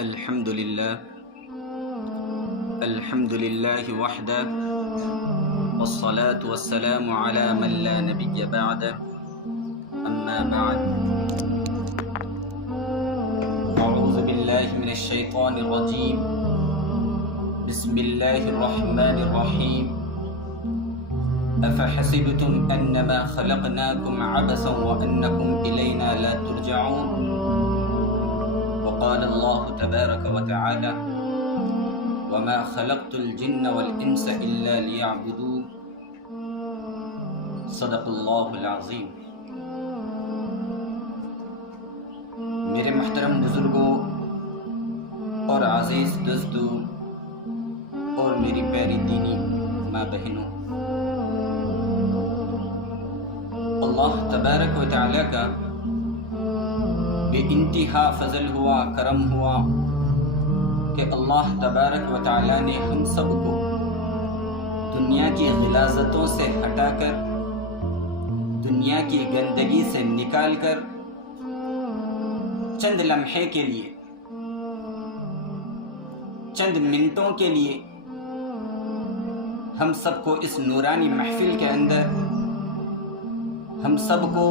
الحمد لله وحده والصلاة والسلام على من لا نبي بعده أما بعد أعوذ بالله من الشيطان الرجيم بسم الله الرحمن الرحيم أفحسبتم أنما خلقناكم عبثا وأنكم إلينا لا ترجعون وقال الله تبارك وتعالى وما خلقت الجن والإنس إلا ليعبدون صدق اللہ العظیم۔ میرے محترم بزرگوں اور عزیز دوستوں اور میری پیاری دینی ماں بہنوں، اللہ تبارک و تعالیٰ کا بے انتہا فضل ہوا، کرم ہوا کہ اللہ تبارک و تعالیٰ نے ہم سب کو دنیا کی غلاظتوں سے ہٹا کر، دنیا کی گندگی سے نکال کر چند لمحے کے لیے، چند منٹوں کے لیے ہم سب کو اس نورانی محفل کے اندر، ہم سب کو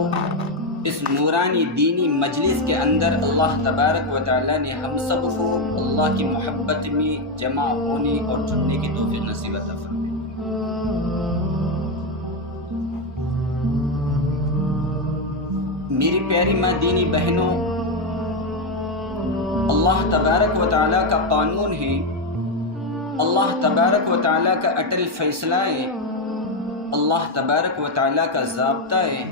اس نورانی دینی مجلس کے اندر اللہ تبارک و تعالیٰ نے ہم سب کو اللہ کی محبت میں جمع ہونے اور جڑنے کی توفیق نصیب عطا فرمائے۔ میری پیاری ماں دینی بہنوں، اللہ تبارک و تعالیٰ کا قانون ہے، اللہ تبارک و تعالیٰ کا اٹل فیصلہ ہے، اللہ تبارک و تعالیٰ کا ضابطہ ہے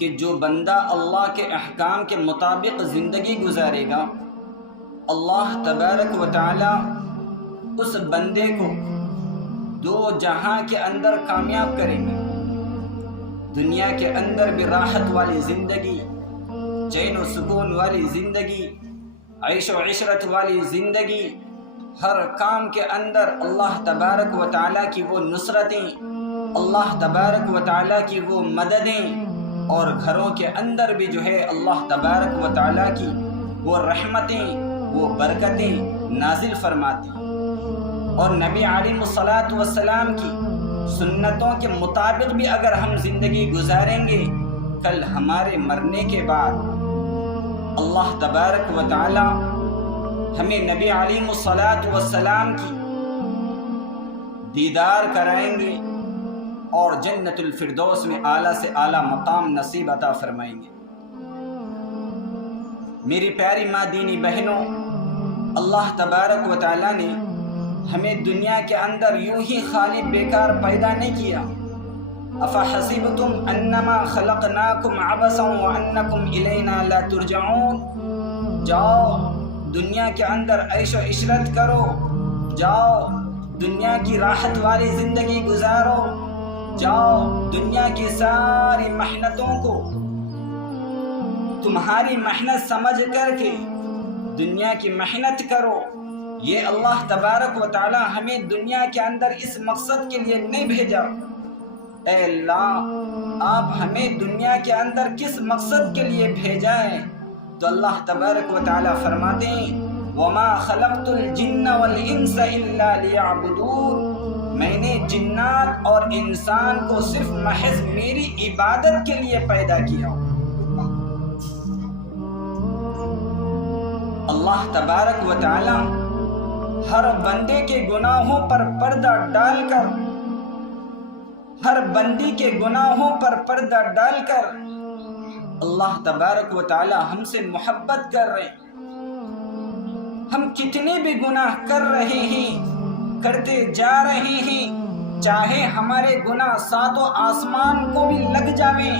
کہ جو بندہ اللہ کے احکام کے مطابق زندگی گزارے گا، اللہ تبارک و تعالی اس بندے کو دو جہاں کے اندر کامیاب کریں گے۔ دنیا کے اندر بھی راحت والی زندگی، چین و سکون والی زندگی، عیش و عشرت والی زندگی، ہر کام کے اندر اللہ تبارک و تعالی کی وہ نصرتیں، اللہ تبارک و تعالی کی وہ مددیں، اور گھروں کے اندر بھی جو ہے اللہ تبارک و تعالیٰ کی وہ رحمتیں، وہ برکتیں نازل فرماتی، اور نبی علیہ الصلاۃ والسلام کی سنتوں کے مطابق بھی اگر ہم زندگی گزاریں گے، کل ہمارے مرنے کے بعد اللہ تبارک و تعالیٰ ہمیں نبی علیہ الصلاۃ والسلام کی دیدار کرائیں گے اور جنت الفردوس میں اعلیٰ سے اعلیٰ مقام نصیب عطا فرمائیں گے۔ میری پیاری ماں دینی بہنوں، اللہ تبارک و تعالیٰ نے ہمیں دنیا کے اندر یوں ہی خالی بیکار پیدا نہیں کیا۔ افحسبتم انما خلقناکم عبثا وانکم الینا لا ترجعون، جاؤ دنیا کے اندر عیش و عشرت کرو، جاؤ دنیا کی راحت والی زندگی گزارو، جاؤ دنیا کی ساری محنتوں کو تمہاری محنت سمجھ کر کے دنیا کی محنت کرو۔ یہ اللہ تبارک و تعالی ہمیں دنیا کے اندر اس مقصد کے لیے نہیں بھیجا۔ اے اللہ، آپ ہمیں دنیا کے اندر کس مقصد کے لیے بھیجا ہے؟ تو اللہ تبارک و تعالی فرماتے ہیں وَمَا خَلَقْتُ الْجِنَّ وَالْإِنسَ إِلَّا لِيَعْبُدُونَ، میں نے جنات اور انسان کو صرف محض میری عبادت کے لیے پیدا کیا۔ اللہ تبارک و تعالی ہر بندے کے گناہوں پر پردہ ڈال کر، ہر بندی کے گناہوں پر پردہ ڈال کر اللہ تبارک و تعالی ہم سے محبت کر رہے ہیں۔ ہم کتنے بھی گناہ کر رہے ہیں، کرتے جا رہے ہیں، چاہے ہمارے گناہ ساتوں آسمان کو بھی لگ جاویں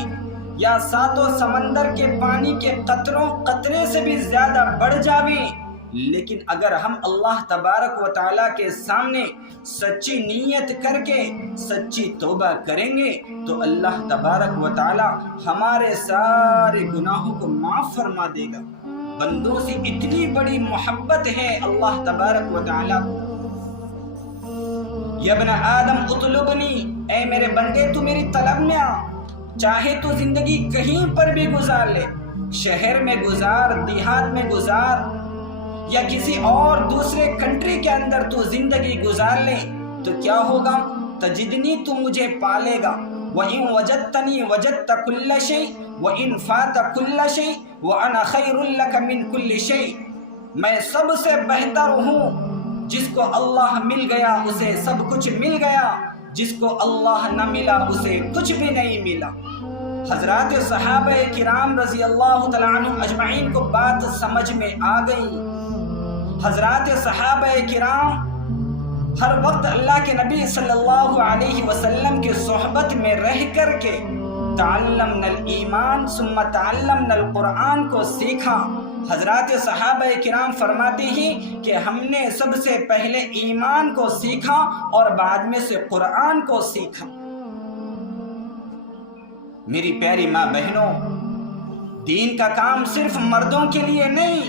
یا ساتوں سمندر کے پانی کے قطرے سے بھی زیادہ بڑھ جاویں، لیکن اگر ہم اللہ تبارک و تعالیٰ کے سامنے سچی نیت کر کے سچی توبہ کریں گے تو اللہ تبارک و تعالیٰ ہمارے سارے گناہوں کو معاف فرما دے گا۔ بندوں سے اتنی بڑی محبت ہے اللہ تبارک و تعالیٰ کو۔ یا ابن آدم اطلبنی، اے میرے بندے تو میری طلب میں آ، چاہے تو زندگی کہیں پر بھی گزار لے، شہر میں گزار، دیہات میں گزار، یا کسی اور دوسرے کنٹری کے اندر تو زندگی گزار لے تو کیا ہوگا؟ تجدنی تو مجھے پالے گا، وَإِن وَجَدْتَنِي وَجَدْتَ كُلَّ شَيْءٍ وَإِن فَاتَ كُلَّ شَيْءٍ وَأَنَا خَيْرٌ لَكَ مِن كُلِّ شَيْءٍ۔ میں سب سے بہتر ہوں، جس کو اللہ مل گیا اسے سب کچھ مل گیا، جس کو اللہ نہ ملا اسے کچھ بھی نہیں ملا۔ حضرات صحابہ کرام رضی اللہ تعالیٰ عنہ اجمعین کو بات سمجھ میں آ گئی۔ حضرات صحابہ کرام ہر وقت اللہ کے نبی صلی اللہ علیہ وسلم کی صحبت میں رہ کر کے تعلمنا الایمان ثم تعلمنا القرآن کو سیکھا۔ حضرات صحابہ کرام فرماتے ہیں کہ ہم نے سب سے پہلے ایمان کو سیکھا اور بعد میں سے قرآن کو سیکھا۔ میری پیاری ماں بہنوں، دین کا کام صرف مردوں کے لیے نہیں،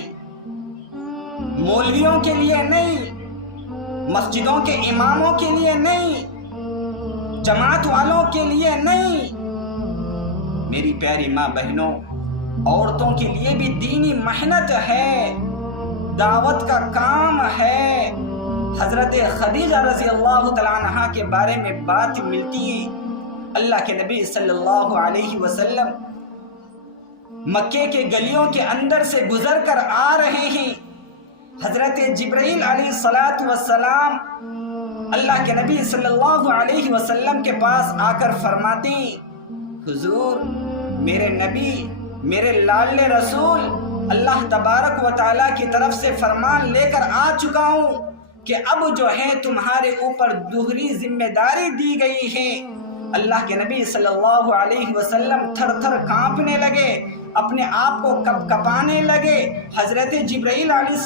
مولویوں کے لیے نہیں، مسجدوں کے اماموں کے لیے نہیں، جماعت والوں کے لیے نہیں، میری پیاری ماں بہنوں، عورتوں کے لیے بھی دینی محنت ہے، دعوت کا کام ہے۔ حضرت خدیجہ رضی اللہ تعالیٰ عنہا کے بارے میں بات ملتی ہے۔ اللہ کے نبی صلی اللہ علیہ وسلم مکے کے گلیوں کے اندر سے گزر کر آ رہے ہیں۔ حضرت جبرائیل علیہ السلام اللہ کے نبی صلی اللہ علیہ وسلم کے پاس آ کر فرماتے ہیں، حضور میرے نبی، میرے لاڈلے رسول، اللہ تبارک و تعالیٰ کی طرف سے فرمان لے کر آ چکا ہوں کہ اب جو ہے تمہارے اوپر دوہری ذمہ داری دی گئی ہے۔ اللہ کے نبی صلی اللہ علیہ وسلم تھر تھر کانپنے لگے، اپنے آپ کو کپانے لگے۔ حضرت جبرائیل علیہ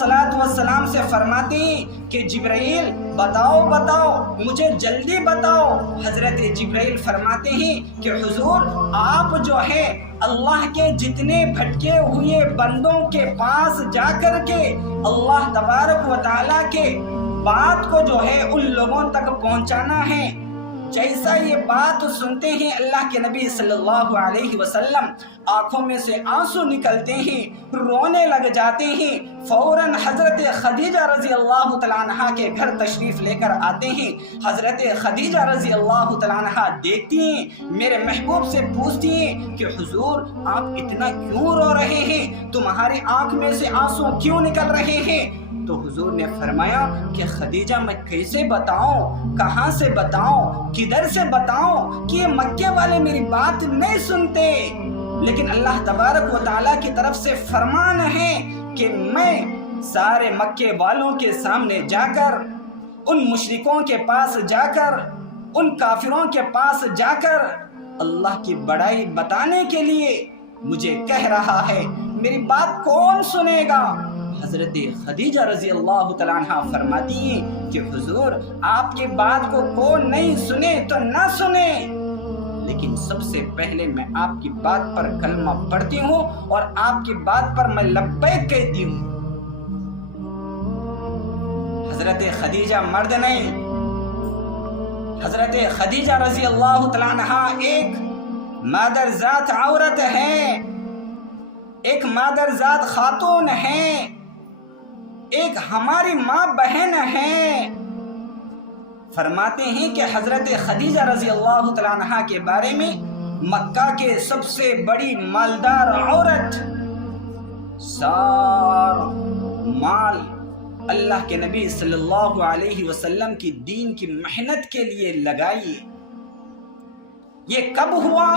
السلام سے فرماتے ہیں کہ جبرائیل بتاؤ مجھے جلدی بتاؤ۔ حضرت جبرائیل فرماتے ہیں کہ حضور آپ جو ہے اللہ کے جتنے بھٹکے ہوئے بندوں کے پاس جا کر کے اللہ تبارک و تعالیٰ کے بات کو جو ہے ان لوگوں تک پہنچانا ہے۔ جیسا یہ بات سنتے ہیں اللہ کے نبی صلی اللہ علیہ وسلم آنکھوں میں سے آنسو نکلتے ہیں، رونے لگ جاتے ہیں۔ فوراً حضرت خدیجہ رضی اللہ تعالیٰ عنہ کے گھر تشریف لے کر آتے ہیں۔ حضرت خدیجہ رضی اللہ تعالیٰ عنہ دیکھتی ہیں، میرے محبوب سے پوچھتی ہیں کہ حضور آپ اتنا کیوں رو رہے ہیں، تمہاری آنکھ میں سے آنسو کیوں نکل رہے ہیں؟ تو حضور نے فرمایا کہ خدیجہ میں کیسے بتاؤں، کہاں سے بتاؤں، کدھر سے بتاؤں کہ یہ مکے والے میری بات نہیں سنتے، لیکن اللہ تبارک و تعالیٰ کی طرف سے فرمان ہے کہ میں سارے مکے والوں کے سامنے جا کر، ان مشرکوں کے پاس جا کر، ان کافروں کے پاس جا کر اللہ کی بڑائی بتانے کے لیے مجھے کہہ رہا ہے، میری بات کون سنے گا؟ حضرت خدیجہ رضی اللہ تعالیٰ عنہ فرماتی ہیں کہ حضور آپ کی بات کو کون نہیں سنے تو نہ سنے، لیکن سب سے پہلے میں آپ کی بات پر کلمہ پڑھتی ہوں اور آپ کی بات پر میں لبیک کہتی ہوں۔ حضرت خدیجہ مرد نہیں، حضرت خدیجہ رضی اللہ تعالیٰ عنہ ایک مادر ذات عورت ہے، ایک مادر ذات خاتون ہے، ایک ہماری ماں بہن ہے۔ فرماتے ہیں کہ حضرت خدیجہ رضی اللہ تعالیٰ عنہ کے بارے میں مکہ کے سب سے بڑی مالدار عورت، سار مال اللہ کے نبی صلی اللہ علیہ وسلم کی دین کی محنت کے لیے لگائی۔ یہ کب ہوا؟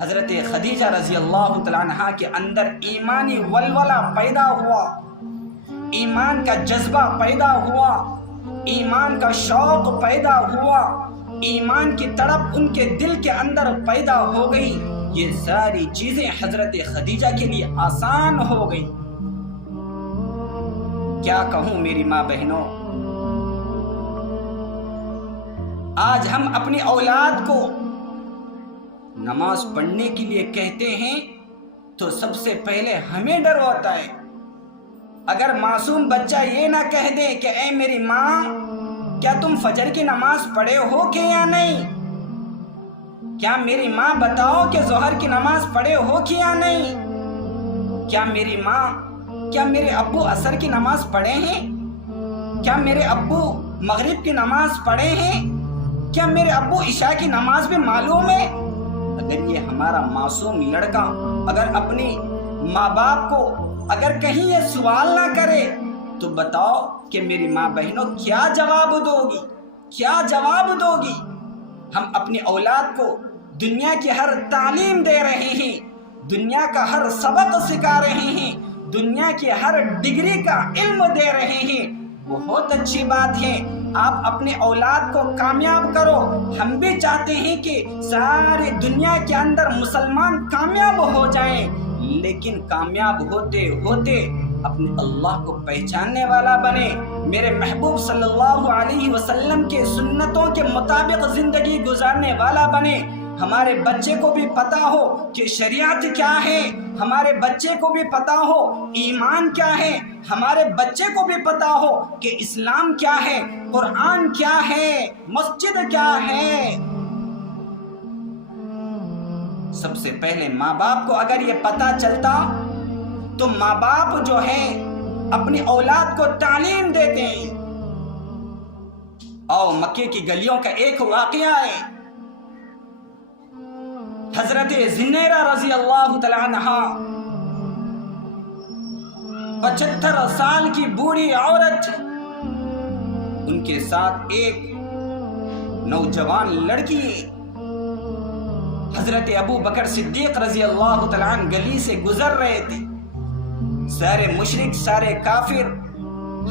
حضرت خدیجہ رضی اللہ تعالیٰ عنہ کے اندر ایمانی ولولہ پیدا ہوا، ایمان کا جذبہ پیدا ہوا، ایمان کا شوق پیدا ہوا، ایمان کی تڑپ ان کے دل کے اندر پیدا ہو گئی۔ یہ ساری چیزیں حضرت خدیجہ کے لیے آسان ہو گئی۔ کیا کہوں میری ماں بہنوں، آج ہم اپنی اولاد کو نماز پڑھنے کے لیے کہتے ہیں تو سب سے پہلے ہمیں ڈر ہوتا ہے۔ اگر معصوم بچہ یہ نہ کہہ دے کہ اے میری ماں کیا تم فجر کی نماز پڑھے ہو کہ یا نہیں، کیا میری ماں بتاؤ کہ ظہر کی نماز پڑھے ہو کہ یا نہیں، کیا میری ماں کیا میرے ابو عصر کی نماز پڑھے ہیں؟ کیا میرے ابو مغرب کی نماز پڑھے ہیں؟ کیا میرے ابو عشاء کی نماز بھی معلوم ہے؟ اگر یہ ہمارا معصوم لڑکا اگر اپنی ماں باپ کو اگر کہیں یہ سوال نہ کرے تو بتاؤ کہ میری ماں بہنوں کیا جواب دو گی؟ کیا جواب دو گی؟ ہم اپنی اولاد کو دنیا کی ہر تعلیم دے رہے ہیں، دنیا کا ہر سبق سکھا رہے ہیں، دنیا کی ہر ڈگری کا علم دے رہے ہیں، بہت اچھی بات ہے۔ آپ اپنے اولاد کو کامیاب کرو۔ ہم بھی چاہتے ہیں کہ ساری دنیا کے اندر مسلمان کامیاب ہو جائیں، لیکن کامیاب ہوتے ہوتے اپنے اللہ کو پہچاننے والا بنے، میرے محبوب صلی اللہ علیہ وسلم کے سنتوں کے مطابق زندگی گزارنے والا بنے۔ ہمارے بچے کو بھی پتا ہو کہ شریعت کیا ہے، ہمارے بچے کو بھی پتا ہو ایمان کیا ہے، ہمارے بچے کو بھی پتا ہو کہ اسلام کیا ہے، قرآن کیا ہے، مسجد کیا ہے۔ سب سے پہلے ماں باپ کو اگر یہ پتا چلتا تو ماں باپ جو ہے اپنی اولاد کو تعلیم دیتے ہیں۔ اور مکے کی گلیوں کا ایک واقعہ ہے، حضرت زنیرہ رضی اللہ تعالی عنہا 75 سال کی بوڑھی عورت، ان کے ساتھ ایک نوجوان لڑکی، حضرت ابو بکر صدیق رضی اللہ تعالی عنہ گلی سے گزر رہے تھے، سارے مشرک سارے کافر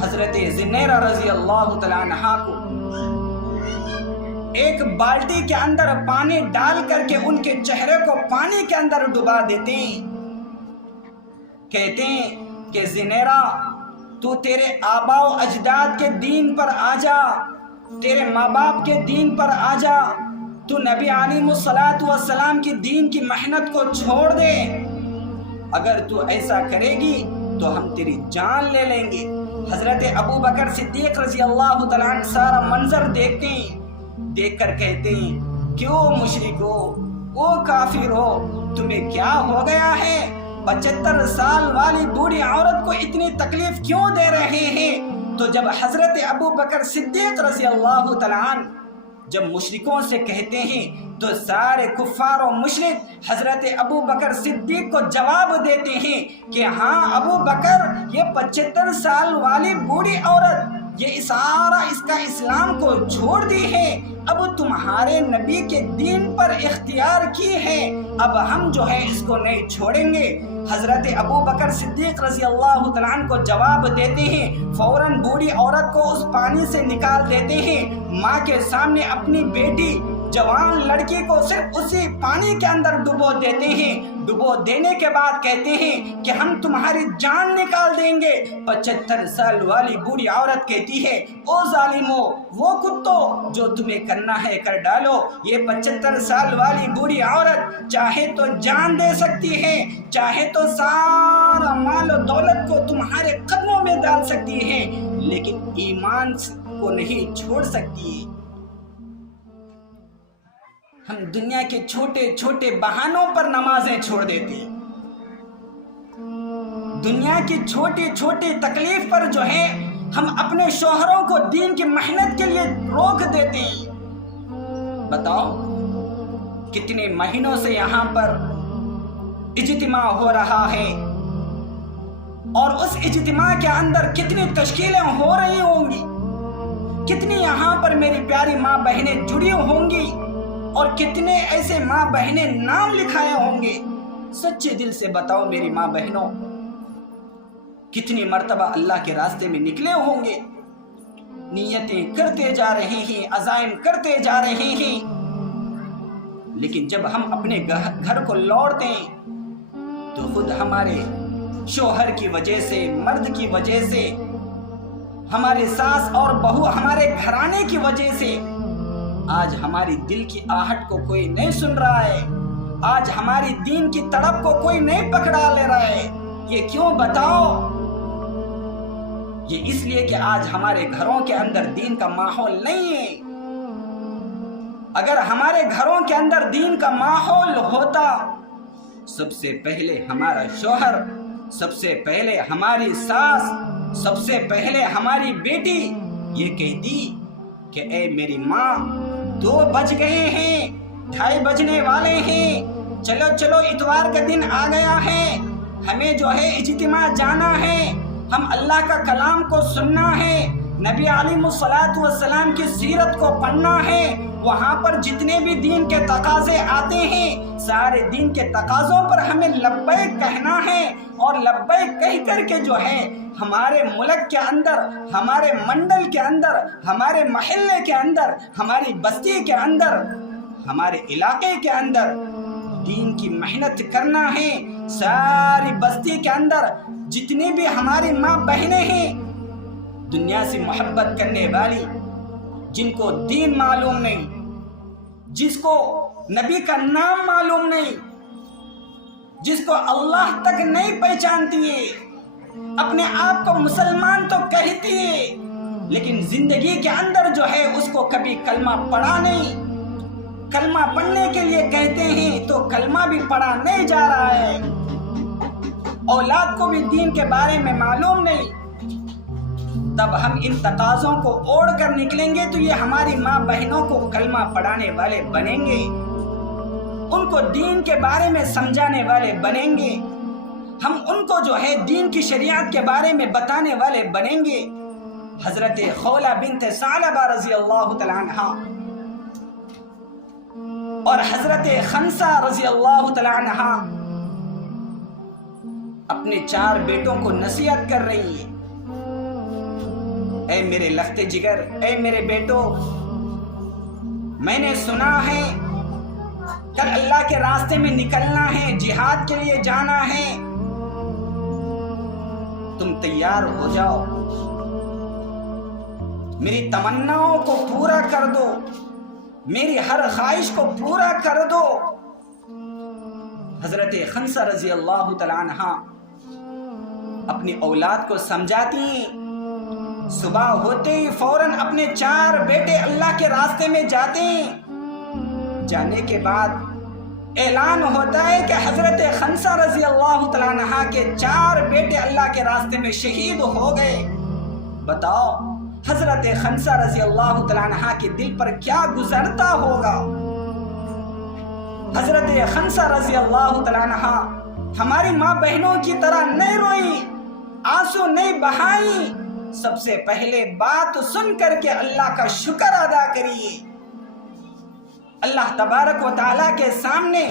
حضرت زنیرہ رضی اللہ تعالی عنہا کو ایک بالٹی کے اندر پانی ڈال کر کے ان کے چہرے کو پانی کے اندر ڈبا دیتے ہیں، کہتے ہیں کہ زنیرہ تو تیرے آبا و اجداد کے دین پر آ جا، تیرے ماں باپ کے دین پر آ جا، تو نبی علیہ الصلوۃ والسلام کی دین کی محنت کو چھوڑ دے، اگر تو ایسا کرے گی تو ہم تیری جان لے لیں گے۔ حضرت ابو بکر صدیق رضی اللہ تعالیٰ عنہ سارا منظر دیکھتے ہیں، دیکھ کر کہتے ہیں کیوں مشرک ہو، او کافر ہو، تمہیں کیا ہو گیا ہے؟ 75 سال والی بوڑھی عورت کو اتنی تکلیف کیوں دے رہے ہیں؟ تو جب حضرت ابو بکر صدیق رضی اللہ تعالیٰ عنہ جب مشرکوں سے کہتے ہیں تو سارے کفار و مشرک حضرت ابو بکر صدیق کو جواب دیتے ہیں کہ ہاں ابو بکر، یہ 75 سال والی بوڑھی عورت یہ سارا اس کا اسلام کو چھوڑ دی ہے، اب تمہارے نبی کے دین پر اختیار کی ہے، اب ہم جو ہے اس کو نہیں چھوڑیں گے۔ حضرت ابو بکر صدیق رضی اللہ تعالیٰ عنہ کو جواب دیتے ہیں، فوراً بوڑھی عورت کو اس پانی سے نکال دیتے ہیں، ماں کے سامنے اپنی بیٹی جوان لڑکی کو صرف اسی پانی کے اندر ڈبو دیتے ہیں، ڈبو دینے کے بعد کہتے ہیں کہ ہم تمہاری جان نکال دیں گے۔ 75 سال والی بوڑھی عورت کہتی ہے او ظالمو، وہ کتو جو تمہیں کرنا ہے کر ڈالو۔ یہ 75 سال والی بوڑھی عورت چاہے تو جان دے سکتی ہے، چاہے تو سارا مال و دولت کو تمہارے قدموں میں ڈال سکتی ہے، لیکن ایمان کو نہیں چھوڑ سکتی۔ ہم دنیا کے چھوٹے چھوٹے بہانوں پر نمازیں چھوڑ دیتے ہیں، دنیا کی چھوٹی چھوٹی تکلیف پر جو ہے ہم اپنے شوہروں کو دین کی محنت کے لیے روک دیتے ہیں۔ بتاؤ کتنے مہینوں سے یہاں پر اجتماع ہو رہا ہے، اور اس اجتماع کے اندر کتنی تشکیلیں ہو رہی ہوں گی، کتنی یہاں پر میری پیاری ماں بہنیں جڑی ہوں گی، اور کتنے ایسے ماں بہنیں نام لکھائے ہوں گے۔ سچے دل سے بتاؤ میری ماں بہنوں، کتنی مرتبہ اللہ کے راستے میں نکلے ہوں گے، نیتیں کرتے جا رہے ہیں، عزائم کرتے جا رہے ہیں، لیکن جب ہم اپنے گھر کو لوٹتے ہیں تو خود ہمارے شوہر کی وجہ سے، مرد کی وجہ سے، ہمارے ساس اور بہو ہمارے گھرانے کی وجہ سے آج ہماری دل کی آہٹ کو کوئی نہیں سن رہا ہے، آج ہماری دین کی تڑپ کو کوئی نہیں پکڑا لے رہا ہے۔ یہ کیوں بتاؤ؟ یہ اس لیے کہ آج ہمارے گھروں کے اندر دین کا ماحول نہیں ہے۔ اگر ہمارے گھروں کے اندر دین کا ماحول ہوتا، سب سے پہلے ہمارا شوہر سب سے پہلے ہماری ساس، سب سے پہلے ہماری بیٹی یہ کہتی کہ اے میری ماں 2 بج گئے ہیں، 2:30 بجنے والے ہیں، چلو چلو اتوار کا دن آ گیا ہے، ہمیں جو ہے اجتماع جانا ہے، ہم اللہ کا کلام کو سننا ہے، نبی علیہ الصلوۃ والسلام کی سیرت کو پڑھنا ہے، وہاں پر جتنے بھی دین کے تقاضے آتے ہیں سارے دین کے تقاضوں پر ہمیں لبیک کہنا ہے، اور لبیک کہہ کر کے جو ہے ہمارے ملک کے اندر، ہمارے منڈل کے اندر، ہمارے محلے کے اندر، ہماری بستی کے اندر، ہمارے علاقے کے اندر دین کی محنت کرنا ہے۔ ساری بستی کے اندر جتنی بھی ہماری ماں بہنیں ہیں دنیا سے محبت کرنے والی، جن کو دین معلوم نہیں، جس کو نبی کا نام معلوم نہیں، جس کو اللہ تک نہیں پہچانتی ہے، اپنے آپ کو مسلمان تو کہتی ہے لیکن زندگی کے اندر جو ہے اس کو کبھی کلمہ پڑھا نہیں، کلمہ پڑھنے کے لیے کہتے ہیں تو کلمہ بھی پڑھا نہیں جا رہا ہے، اولاد کو بھی دین کے بارے میں معلوم نہیں، تب ہم ان تقاضوں کو اوڑھ کر نکلیں گے تو یہ ہماری ماں بہنوں کو کلمہ پڑھانے والے بنیں گے، ان کو دین کے بارے میں سمجھانے والے بنیں گے، ہم ان کو جو ہے دین کی شریعت کے بارے میں بتانے والے بنیں گے۔ حضرت خولہ بنت ثعلبہ رضی اللہ تعالی عنہا اور حضرت خنسہ رضی اللہ تعالی عنہا اپنے 4 بیٹوں کو نصیحت کر رہی ہے، اے میرے لخت جگر، اے میرے بیٹو، میں نے سنا ہے کل اللہ کے راستے میں نکلنا ہے، جہاد کے لیے جانا ہے، تم تیار ہو جاؤ، میری تمناؤں کو پورا کر دو، میری ہر خواہش کو پورا کر دو۔ حضرت خنسہ رضی اللہ تعالی عنہا اپنی اولاد کو سمجھاتی ہیں، صبح ہوتے ہی فوراً اپنے 4 بیٹے اللہ کے راستے میں جاتے ہیں، جانے کے بعد اعلان ہوتا ہے کہ حضرت خنسہ رضی اللہ تعالی عنہا کے 4 بیٹے اللہ کے راستے میں شہید ہو گئے۔ بتاؤ حضرت خنسہ رضی اللہ تعالی عنہا کے دل پر کیا گزرتا ہوگا؟ حضرت خنسہ رضی اللہ تعالی عنہا ہماری ماں بہنوں کی طرح نہیں روئی، آنسو نہیں بہائی، سب سے پہلے بات سن کر کے اللہ کا شکر ادا کریے، اللہ تبارک و تعالیٰ کے سامنے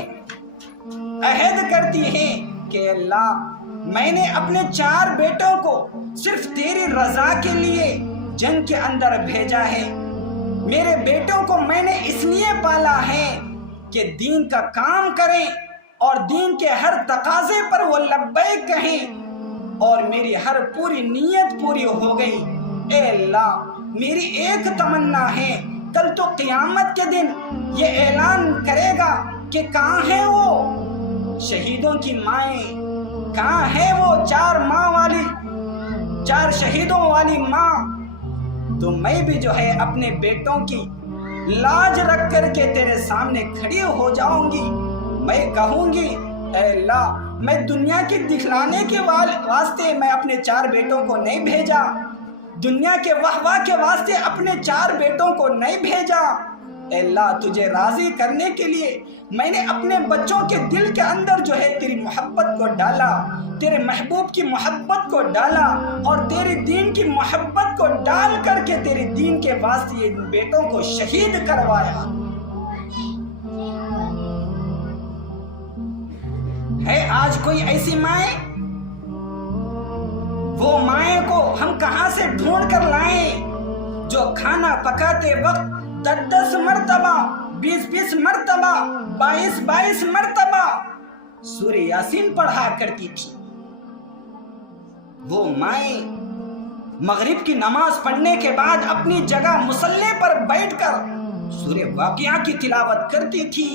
عہد کرتی ہے کہ اللہ میں نے اپنے 4 بیٹوں کو صرف تیری رضا کے لیے جنگ کے اندر بھیجا ہے، میرے بیٹوں کو میں نے اس لیے پالا ہے کہ دین کا کام کریں اور دین کے ہر تقاضے پر وہ لبیک کہیں، اور میری ہر پوری نیت پوری ہو گئی۔ اے اللہ میری ایک تمنا ہے، کل تو قیامت کے دن یہ اعلان کرے گا کہ کہاں ہے وہ شہیدوں کی مائیں، کہاں ہے وہ 4 شہیدوں والی ماں، تو میں بھی جو ہے اپنے بیٹوں کی لاج رکھ کر کے تیرے سامنے کھڑی ہو جاؤں گی، میں کہوں گی اے اللہ میں دنیا کی دکھلانے کے واسطے میں اپنے 4 بیٹوں کو نہیں بھیجا، دنیا کے واہ کے واسطے اپنے 4 بیٹوں کو نہیں بھیجا، اے اللہ تجھے راضی کرنے کے لیے میں نے اپنے بچوں کے دل کے اندر جو ہے تیری محبت کو ڈالا، تیرے محبوب کی محبت کو ڈالا، اور تیرے دین کی محبت کو ڈال کر کے تیرے دین کے واسطے ان بیٹوں کو شہید کروایا۔ ہے آج کوئی ایسی مائیں؟ وہ مائیں کو ہم کہاں سے ڈھونڈ کر لائیں جو کھانا پکاتے وقت 10 مرتبہ، 20 مرتبہ، 22 مرتبہ سورہ یاسین پڑھا کرتی تھی؟ وہ مائیں مغرب کی نماز پڑھنے کے بعد اپنی جگہ مصلی پر بیٹھ کر سورہ واقعہ کی تلاوت کرتی تھی،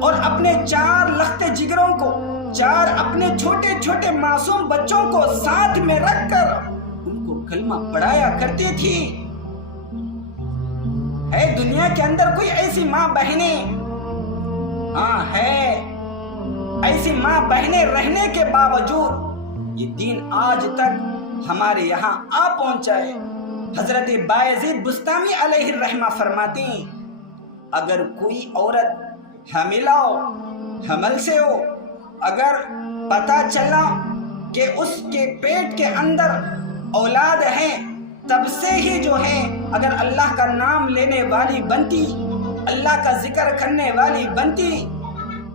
اور اپنے 4 لخت جگروں کو، 4 اپنے چھوٹے چھوٹے معصوم بچوں کو ساتھ میں رکھ کر ان کو کلمہ پڑھایا کرتی تھی۔ ہے دنیا کے اندر کوئی ایسی ماں بہنیں؟ ہاں ہے، ایسی ماں بہنیں رہنے کے باوجود یہ دین آج تک ہمارے یہاں آ پہنچا ہے۔ حضرت بایزید بستامی علیہ الرحمہ فرماتے ہیں اگر کوئی عورت حاملہ ہو، حمل سے ہو، اگر پتہ چلا کہ اس کے پیٹ کے اندر اولاد ہے، تب سے ہی جو ہے اگر اللہ کا نام لینے والی بنتی، اللہ کا ذکر کرنے والی بنتی،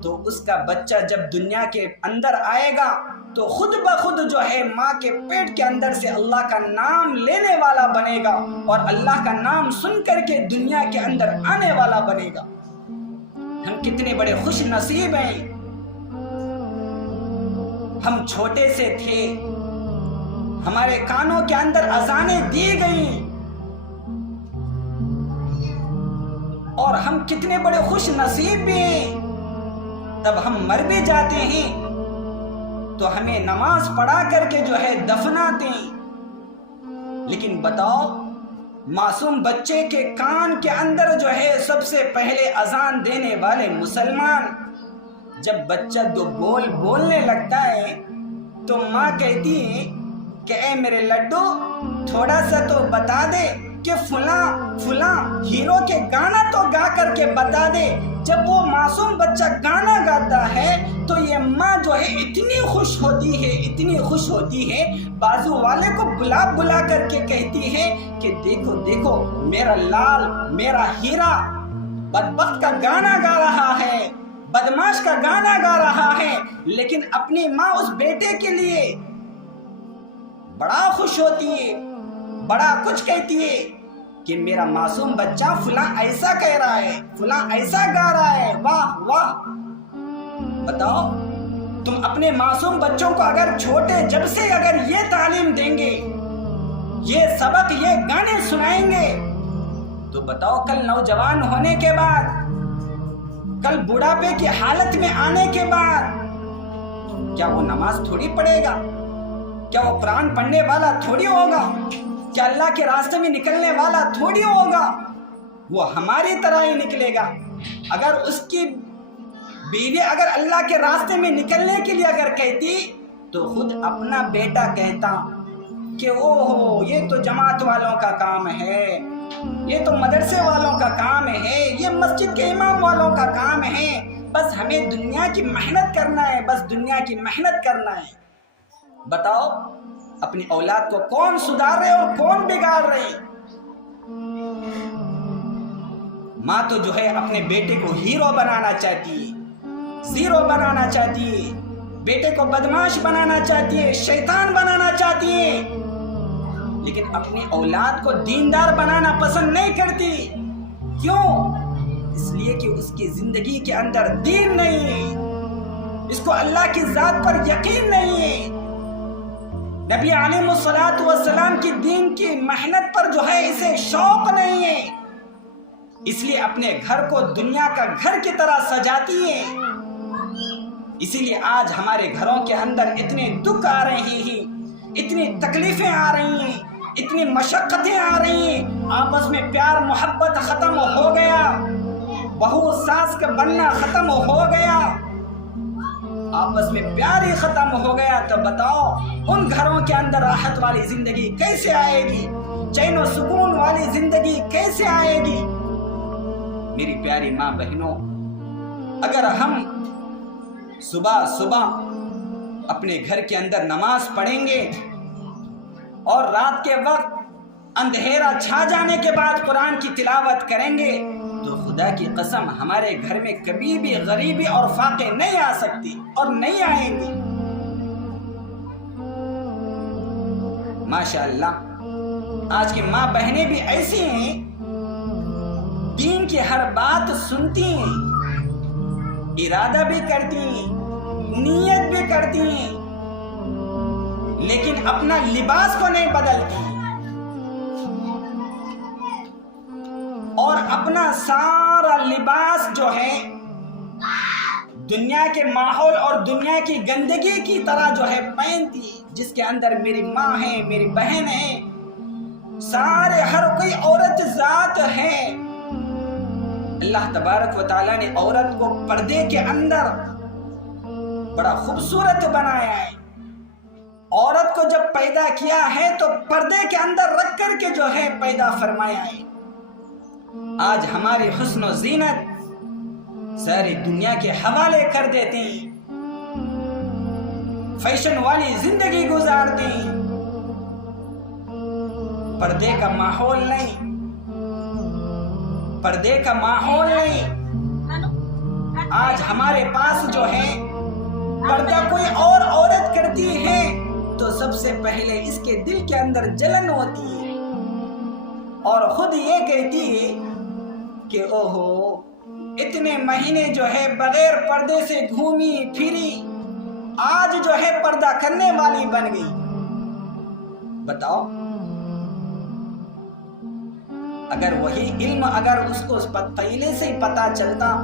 تو اس کا بچہ جب دنیا کے اندر آئے گا تو خود بخود جو ہے ماں کے پیٹ کے اندر سے اللہ کا نام لینے والا بنے گا اور اللہ کا نام سن کر کے دنیا کے اندر آنے والا بنے گا۔ ہم کتنے بڑے خوش نصیب ہیں۔ ہم چھوٹے سے تھے، ہمارے کانوں کے اندر اذانیں دی گئیں، اور ہم کتنے بڑے خوش نصیب بھی ہیں۔ تب ہم مر بھی جاتے ہیں تو ہمیں نماز پڑھا کر کے جو ہے دفناتے ہیں۔ لیکن بتاؤ، معصوم بچے کے کان کے اندر جو ہے سب سے پہلے اذان دینے والے مسلمان، جب بچہ دو بول بولنے لگتا ہے تو ماں کہتی ہے کہ اے میرے لڈو تھوڑا سا تو بتا دے کہ فلاں فلاں ہیرو کے گانا تو گا کر کے بتا دے۔ جب وہ معصوم بچہ گانا گاتا ہے تو یہ ماں جو ہے اتنی خوش ہوتی ہے، اتنی خوش ہوتی ہے، بازو والے کو بلا بلا کر کے کہتی ہے کہ دیکھو دیکھو میرا لال، میرا ہیرا بدبخت کا گانا گا رہا ہے، بدماش کا گانا گا رہا ہے۔ لیکن اپنی ماں اس بیٹے کے لیے بڑا خوش ہوتی ہے، بڑا کچھ کہتی ہے کہ میرا معصوم بچہ فلاں ایسا کہہ رہا ہے، فلاں ایسا گا رہا ہے، واہ واہ۔ بتاؤ، تم اپنے معصوم بچوں کو اگر چھوٹے جب سے اگر یہ تعلیم دیں گے، یہ سبق، یہ گانے سنائیں گے، تو بتاؤ کل نوجوان ہونے کے بعد، کل بڑھاپے کی حالت میں آنے کے بعد کیا وہ نماز تھوڑی پڑھے گا؟ کیا وہ قرآن پڑھنے والا تھوڑی ہوگا؟ کیا اللہ کے راستے میں نکلنے والا تھوڑی ہوگا؟ وہ ہماری طرح ہی نکلے گا۔ اگر اس کی بیوی اگر اللہ کے راستے میں نکلنے کے لیے اگر کہتی تو خود اپنا بیٹا کہتا کہ اوہ یہ تو جماعت والوں کا کام ہے، یہ تو مدرسے والوں کا کام ہے، یہ مسجد کے امام والوں کا کام ہے، بس ہمیں دنیا کی محنت کرنا ہے، بس دنیا کی محنت کرنا ہے۔ بتاؤ، اپنی اولاد کو کون سدھار رہے اور کون بگاڑ رہے؟ ماں تو جو ہے اپنے بیٹے کو ہیرو بنانا چاہتی ہے، زیرو بنانا چاہتی ہے، بیٹے کو بدماش بنانا چاہتی ہے، شیطان بنانا چاہتی ہے، لیکن اپنی اولاد کو دیندار بنانا پسند نہیں کرتی۔ کیوں؟ اس لیے کہ اس کی زندگی کے اندر دین نہیں ہے، اس کو اللہ کی ذات پر یقین نہیں ہے، نبی علیہ الصلوۃ والسلام کی دین کی محنت پر جو ہے اسے شوق نہیں ہے، اس لیے اپنے گھر کو دنیا کا گھر کی طرح سجاتی ہے۔ اسی لیے آج ہمارے گھروں کے اندر اتنے دکھ آ رہے ہیں، اتنی تکلیفیں آ رہی ہیں، اتنی مشقتیں آ رہی ہیں، آپس میں پیار محبت ختم ہو گیا، بہو ساس کا بننا ختم ہو گیا، آپس میں پیار ہی ختم ہو گیا۔ تو بتاؤ ان گھروں کے اندر راحت والی زندگی کیسے آئے گی؟ چین و سکون والی زندگی کیسے آئے گی؟ میری پیاری ماں بہنوں، اگر ہم صبح صبح اپنے گھر کے اندر نماز پڑھیں گے اور رات کے وقت اندھیرا چھا جانے کے بعد قرآن کی تلاوت کریں گے تو خدا کی قسم ہمارے گھر میں کبھی بھی غریبی اور فاقے نہیں آ سکتی اور نہیں آئیں گی۔ ماشاءاللہ آج کی ماں بہنیں بھی ایسی ہیں، دین کی ہر بات سنتی ہیں، ارادہ بھی کرتی ہیں، نیت بھی کرتی ہیں، لیکن اپنا لباس کو نہیں بدلتی اور اپنا سارا لباس جو ہے دنیا کے ماحول اور دنیا کی گندگی کی طرح جو ہے پہنتی، جس کے اندر میری ماں ہے، میری بہن ہے، سارے ہر کوئی عورت ذات ہے۔ اللہ تبارک و تعالیٰ نے عورت کو پردے کے اندر بڑا خوبصورت بنایا ہے، عورت کو جب پیدا کیا ہے تو پردے کے اندر رکھ کر کے جو ہے پیدا فرمایا ہے۔ آج ہماری حسن و زینت ساری دنیا کے حوالے کر دیتے ہیں، فیشن والی زندگی گزارتے ہیں، پردے کا ماحول نہیں، پردے کا ماحول نہیں۔ آج ہمارے پاس جو ہے پردہ کوئی اور عورت کرتی ہے تو سب سے پہلے اس کے دل کے اندر جلن ہوتی ہے اور خود یہ کہتی ہے کہ اوہو اتنے مہینے جو ہے بغیر پردے سے گھومی پھری، آج جو ہے پردہ کرنے والی بن گئی۔ بتاؤ، اگر وہی علم اگر اس کو پہلے سے ہی پتا چلتا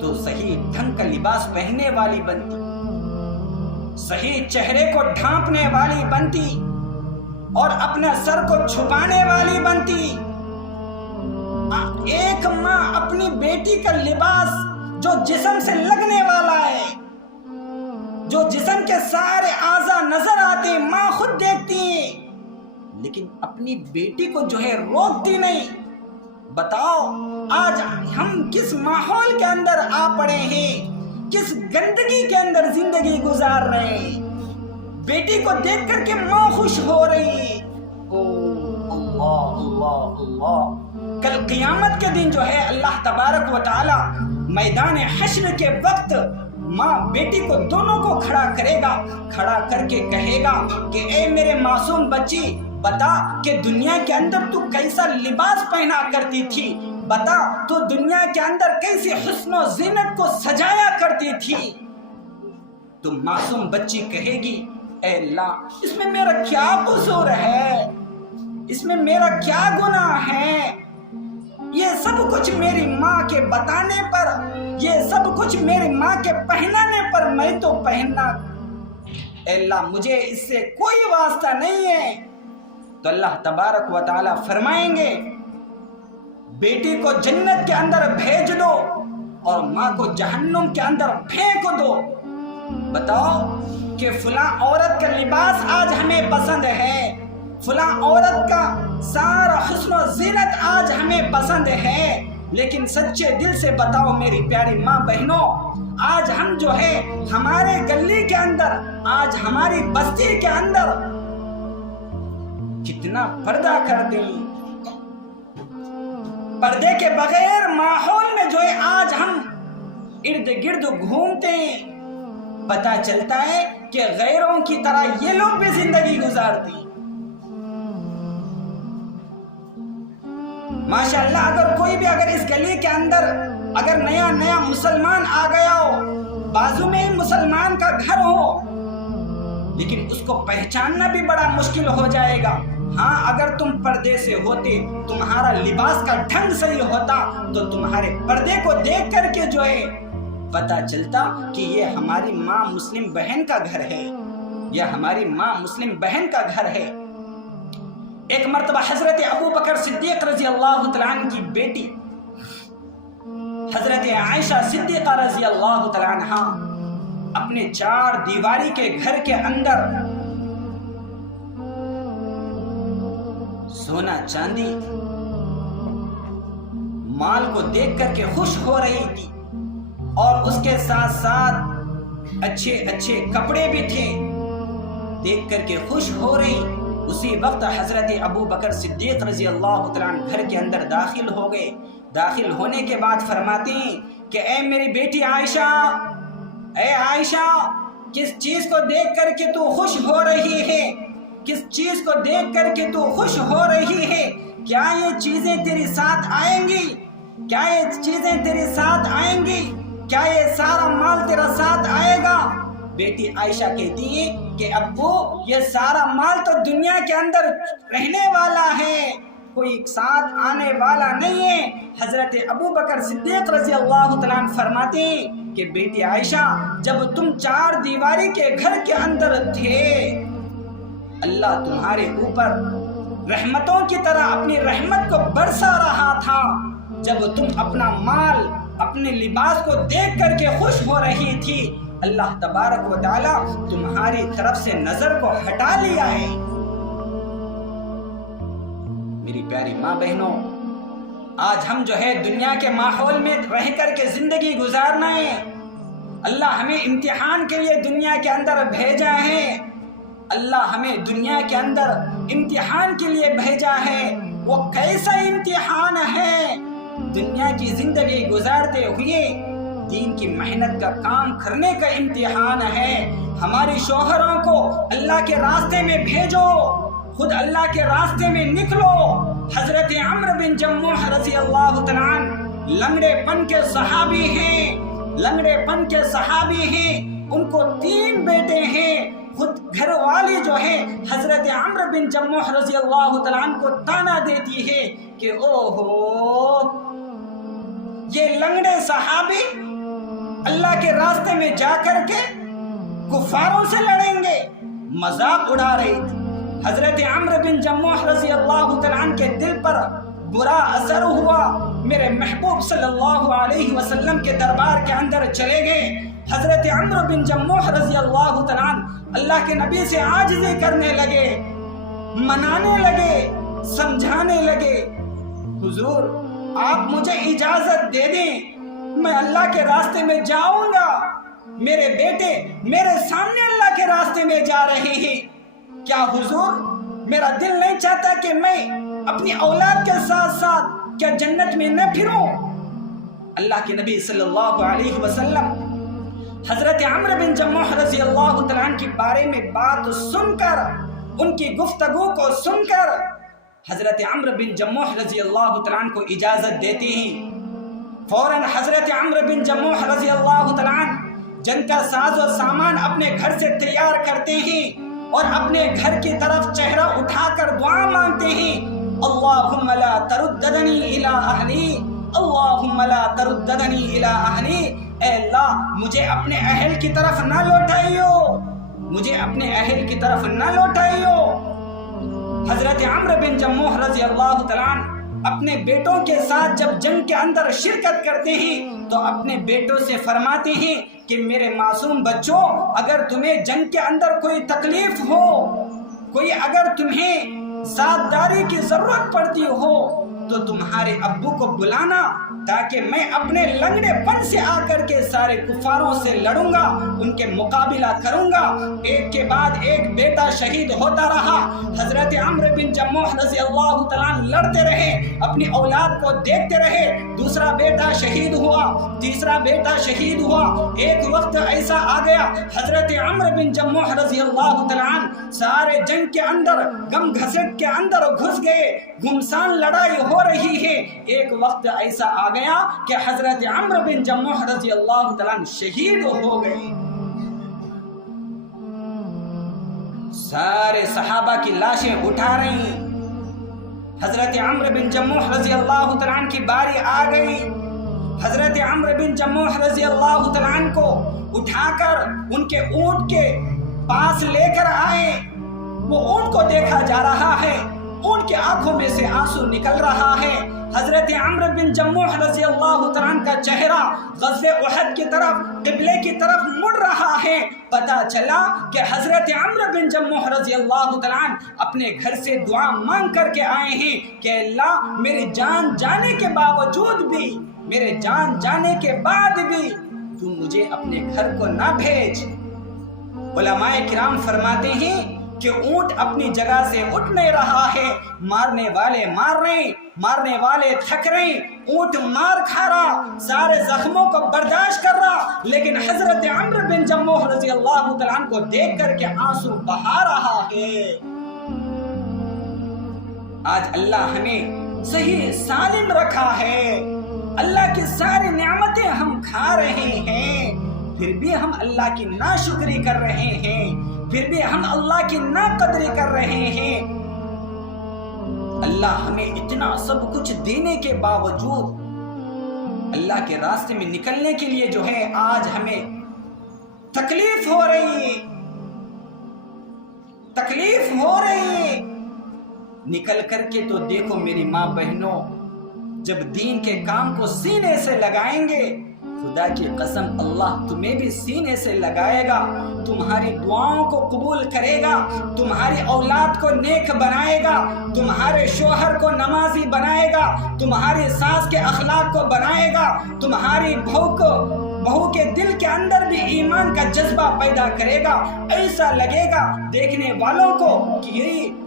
تو صحیح ڈھنگ کا لباس پہننے والی بنتی، صحیح چہرے کو ڈھانپنے والی بنتی اور اپنا سر کو چھپانے والی بنتی۔ ایک ماں اپنی بیٹی کا لباس جو جسم سے لگنے والا ہے، جو جسم کے سارے اعضاء نظر آتے، ماں خود دیکھتی ہے، لیکن اپنی بیٹی کو جو ہے روکتی نہیں۔ بتاؤ آج ہم کس ماحول کے اندر آ پڑے ہیں، کس گندگی کے اندر زندگی گزار رہے ہیں۔ بیٹی کو دیکھ کر کے ماں خوش ہو رہی ہے۔ او اللہ اللہ اللہ، کل قیامت کے دن جو ہے اللہ تبارک و تعالی میدان حشر کے وقت ماں بیٹی کو دونوں کو کھڑا کرے گا، کھڑا کر کے کہے گا کہ اے میرے معصوم بچی، بتا کہ دنیا کے اندر تو کیسا لباس پہنا کرتی تھی، بتا تو دنیا کے اندر کیسی حسن و زینت کو سجایا کرتی تھی۔ تو معصوم بچی کہے گی اے اللہ اس میں میرا کیا قصور ہے، اس میں میرا کیا گناہ ہے، یہ سب کچھ میری ماں کے بتانے پر، یہ سب کچھ میری ماں کے پہنانے پر میں تو پہننا، اے اللہ مجھے اس سے کوئی واسطہ نہیں ہے۔ تو اللہ تبارک و تعالی فرمائیں گے بیٹی کو جنت کے اندر بھیج دو اور ماں کو جہنم کے اندر پھینک دو۔ بتاؤ کہ فلاں عورت کا لباس آج ہمیں پسند ہے، فلاں عورت کا سارا حسن و زینت آج ہمیں پسند ہے، لیکن سچے دل سے بتاؤ میری پیاری ماں بہنوں، آج ہم جو ہے ہمارے گلی کے اندر، آج ہماری بستی کے اندر کتنا پردہ کر دیں، پردے کے بغیر ماحول میں جو ہے آج ہم ارد گرد گھومتے ہیں، پتہ چلتا ہے کہ غیروں کی طرح یہ لوگ بھی زندگی گزارتے ہیں۔ ماشاءاللہ اگر کوئی بھی اگر اس گلی کے اندر اگر نیا نیا مسلمان آ گیا ہو، بازو میں ہی مسلمان کا گھر ہو، لیکن اس کو پہچاننا بھی بڑا مشکل ہو جائے گا۔ ہاں اگر تم پردے سے ہوتے، تمہارا لباس کا ڈھنگ صحیح ہوتا تو تمہارے پردے کو دیکھ کر کے جو ہے پتہ چلتا کہ یہ ہماری ماں مسلم بہن کا گھر ہے، یہ ہماری ماں مسلم بہن کا گھر ہے۔ ایک مرتبہ حضرت ابو بکر صدیق رضی اللہ تعالیٰ عنہ کی بیٹی حضرت عائشہ صدیقہ رضی اللہ تعالیٰ عنہ اپنے چار دیواری کے گھر کے اندر سونا چاندی مال کو دیکھ کر کے خوش ہو رہی تھی، اور اس کے ساتھ ساتھ اچھے اچھے کپڑے بھی تھے، دیکھ کر کے خوش ہو رہی۔ اسی وقت حضرت ابو بکر صدیق رضی اللہ تعالیٰ عنہ گھر کے اندر داخل ہو گئے۔ داخل ہونے کے بعد فرماتے ہیں کہ اے میری بیٹی عائشہ، اے عائشہ، کس چیز کو دیکھ کر کے تو خوش ہو رہی ہے، کس چیز کو دیکھ کر کے تو خوش ہو رہی ہے؟ کیا یہ چیزیں تیرے ساتھ آئیں گی؟ کیا یہ چیزیں تیرے ساتھ آئیں گی؟ کیا یہ سارا مال تیرا ساتھ آئے گا؟ بیٹی عائشہ کہتی ہے کہ ابو یہ سارا مال تو دنیا کے اندر رہنے والا ہے، کوئی ساتھ آنے والا نہیں ہے۔ حضرت ابو بکر صدیق رضی اللہ تعالیٰ عنہ فرماتے ہیں کہ بیٹی عائشہ جب تم چار دیواری کے گھر کے اندر تھے، اللہ تمہارے اوپر رحمتوں کی طرح اپنی رحمت کو برسا رہا تھا۔ جب تم اپنا مال، اپنے لباس کو دیکھ کر کے خوش ہو رہی تھی، اللہ تبارک و تعالی تمہاری طرف سے نظر کو ہٹا لیا ہے۔ میری پیاری ماں بہنوں، آج ہم جو ہے دنیا کے ماحول میں رہ کر کے زندگی گزارنا ہے۔ اللہ ہمیں امتحان کے لیے دنیا کے اندر بھیجا ہے۔ اللہ ہمیں دنیا کے اندر امتحان کے لیے بھیجا ہے۔ وہ کیسا امتحان ہے؟ دنیا کی زندگی گزارتے ہوئے دین کی محنت کا کام کرنے کا امتحان ہے۔ ہماری شوہروں کو اللہ کے راستے میں بھیجو، خود اللہ کے راستے میں نکلو۔ حضرت عمرو بن جموح رضی اللہ تعالیٰ عنہ لنگڑے پن کے صحابی ہیں، لنگڑے پن کے صحابی ہیں۔ ان کو 3 بیٹے ہیں۔ خود گھر والی جو ہے حضرت عمرو بن جموح رضی اللہ تعالیٰ عنہ کو تانا دیتی ہے کہ اوہو، یہ لنگڑے صحابی اللہ کے راستے میں جا کر کے کفاروں سے لڑیں گے۔ مذاق اڑا رہی تھی۔ حضرت عمرو بن جموح رضی اللہ تعالیٰ عنہ کے دل پر برا اثر ہوا۔ میرے محبوب صلی اللہ علیہ وسلم کے دربار کے اندر چلے گئے۔ حضرت عمرو بن جموح رضی اللہ تعالیٰ عنہ اللہ کے نبی سے عاجزی کرنے لگے، منانے لگے، سمجھانے لگے، حضور آپ مجھے اجازت دے دیں، میں اللہ کے راستے میں جاؤں گا۔ میرے بیٹے میرے سامنے اللہ کے راستے میں جا رہے ہیں، کیا حضور میرا دل نہیں چاہتا کہ میں اپنی اولاد کے ساتھ ساتھ کیا جنت میں نہ پھروں؟ اللہ کے نبی صلی اللہ علیہ وسلم حضرت عمرو بن جموح رضی اللہ تعالیٰ عنہ کے بارے میں بات سن کر، ان کی گفتگو کو سن کر حضرت عمرو بن جموح رضی اللہ تعالیٰ عنہ کو اجازت دیتے ہیں۔ فوراً حضرت عمرو بن جموح رضی اللہ تعالیٰ عنہ جنگ کا ساز و سامان اپنے گھر سے تیار کرتے ہیں اور اپنے گھر کی طرف چہرہ اٹھا کر دعا مانگتے ہیں، اللہم لا ترددنی الی اہلی، اللہم لا ترددنی الی اہلی، اے اللہ مجھے اپنے اہل کی طرف نہ لوٹائیو، مجھے اپنے اہل کی طرف نہ لوٹائیو۔ حضرت عمرو بن جموح رضی اللہ تعالیٰ عنہ اپنے بیٹوں کے ساتھ جب جنگ کے اندر شرکت کرتے ہیں تو اپنے بیٹوں سے فرماتے ہیں کہ میرے معصوم بچوں، اگر تمہیں جنگ کے اندر کوئی تکلیف ہو، کوئی اگر تمہیں ساتھداری کی ضرورت پڑتی ہو تو تمہارے ابو کو بلانا، تاکہ میں اپنے لنگڑے پن سے آ کر کے سارے کفاروں سے لڑوں گا، ان کے مقابلہ کروں گا۔ ایک کے بعد ایک بیٹا شہید ہوتا رہا۔ حضرت عمرو بن جموح رضی اللہ تعالیٰ لڑتے رہے، اپنی اولاد کو دیکھتے رہے۔ دوسرا بیٹا شہید ہوا، تیسرا بیٹا شہید ہوا۔ ایک وقت ایسا آ گیا حضرت عمرو بن جموح رضی اللہ تعالیٰ سارے جنگ کے اندر غم گھسٹ کے اندر گھس گئے، گھمسان لڑائی ہو رہی ہے۔ ایک وقت ایسا آ گیا کہ حضرت عمرو بن جموح رضی اللہ تعالیٰ شہید ہو گئے۔ سارے صحابہ کی لاشیں اٹھا رہی، حضرت عمرو بن جموح رضی اللہ تعالیٰ کی باری آ گئی۔ حضرت عمرو بن جموح رضی اللہ تعالیٰ کو اٹھا کر ان کے اونٹ کے پاس لے کر آئے۔ وہ اونٹ کو دیکھا جا رہا ہے، اونٹ کے آنکھوں میں سے آنسو نکل رہا ہے۔ حضرت عمرو بن جموح رضی اللہ تعالیٰ کا چہرہ غزوہ احد کی طرف، قبلے کی طرف مڑ رہا ہے۔ پتہ چلا کہ حضرت عمرو بن جموح رضی اللہ تعالیٰ اپنے گھر سے دعا مانگ کر کے آئے ہیں کہ اللہ میری جان جانے کے باوجود بھی، میرے جان جانے کے بعد بھی تو مجھے اپنے گھر کو نہ بھیج۔ علماء کرام فرماتے ہیں کہ اونٹ اپنی جگہ سے اٹھ نہیں رہا ہے، مارنے والے مار رہے، مارنے والے تھک رہے، اونٹ مار کھا رہا، سارے زخموں کو برداشت کر رہا، لیکن حضرت عمرو بن جموح رضی اللہ تعالیٰ کو دیکھ کر کے آنسو بہا رہا ہے۔ آج اللہ ہمیں صحیح سالم رکھا ہے، اللہ کی ساری نعمتیں ہم کھا رہے ہیں، پھر بھی ہم اللہ کی ناشکری کر رہے ہیں، پھر بھی ہم اللہ کی ناقدری کر رہے ہیں۔ اللہ ہمیں اتنا سب کچھ دینے کے باوجود اللہ کے راستے میں نکلنے کے لیے جو ہے آج ہمیں تکلیف ہو رہی ہے، تکلیف ہو رہی ہے۔ نکل کر کے تو دیکھو میری ماں بہنوں، جب دین کے کام کو سینے سے لگائیں گے، خدا کی قسم اللہ تمہیں بھی سینے سے لگائے گا، تمہاری دعاؤں کو قبول کرے گا، تمہاری اولاد کو نیک بنائے گا، تمہارے شوہر کو نمازی بنائے گا، تمہاری ساس کے اخلاق کو بنائے گا، تمہاری بہو کے دل کے اندر بھی ایمان کا جذبہ پیدا کرے گا۔ ایسا لگے گا دیکھنے والوں کو کہ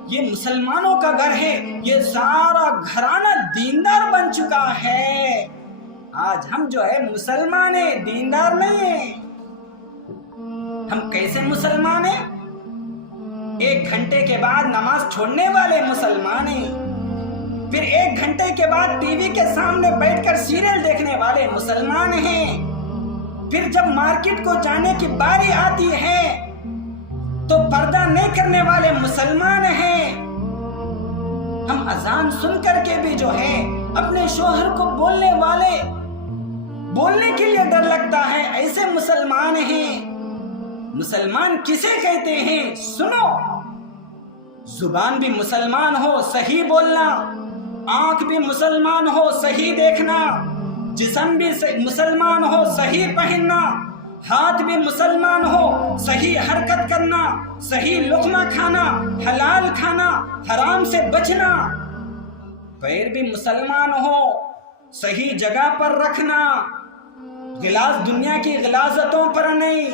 یہ مسلمانوں کا گھر ہے، یہ سارا گھرانہ دیندار بن چکا ہے۔ آج ہم جو ہے مسلمان ہیں، دیندار نہیں ہیں۔ ہم کیسے مسلمان ہیں؟ 1 گھنٹے کے بعد نماز چھوڑنے والے مسلمان ہیں، پھر 1 گھنٹے کے بعد ٹی وی کے سامنے بیٹھ کر سیریل دیکھنے والے مسلمان ہیں، پھر جب مارکیٹ کو جانے کی باری آتی ہے تو پردہ نہیں کرنے والے مسلمان ہیں۔ ہم اذان سن کر کے بھی جو ہے اپنے شوہر کو بولنے کے لیے ڈر لگتا ہے، ایسے مسلمان ہیں۔ مسلمان کسے کہتے ہیں؟ سنو، زبان بھی مسلمان ہو صحیح بولنا، آنکھ بھی مسلمان ہو صحیح دیکھنا، جسم بھی مسلمان ہو صحیح پہننا، ہاتھ بھی مسلمان ہو صحیح حرکت کرنا، صحیح لقمہ کھانا، حلال کھانا، حرام سے بچنا، پیر بھی مسلمان ہو صحیح جگہ پر رکھنا، غلاظ دنیا کی غلاظتوں پر نہیں،